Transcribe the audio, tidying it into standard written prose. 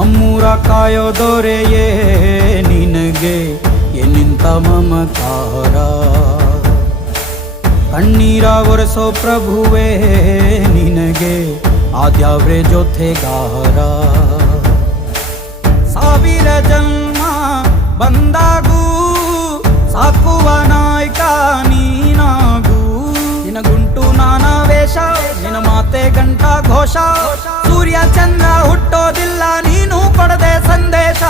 ನಮ್ಮೂರ ಕಾಯೋ ದೊರೆಯೇ ನಿನಗೆ ಎನ್ನಿಂತ ಮಮಕಾರ. ಕಣ್ಣೀರ ಒರೆಸೋ ಪ್ರಭುವೇ ನಿನಗೆ ಆದ್ಯಾವ್ರೆ ಜೊತೆಗಾರ. ಸಾವಿರ ಜನ್ಮ ಬಂದಾಗೂ ಸಾಕುವ ನಾಯಕ ನೀನಾಗೂ. ನಿನಗುಂಟು ನಾನಾ ವೇಷ, ನಿನ ಮಾತೆ ಗಂಟ ಘೋಷ. ಸೂರ್ಯ ಚಂದ್ರ ಹುಟ್ಟೋದಿಲ್ಲ ನೀನು ಕೊಡದೆ ಸಂದೇಶ.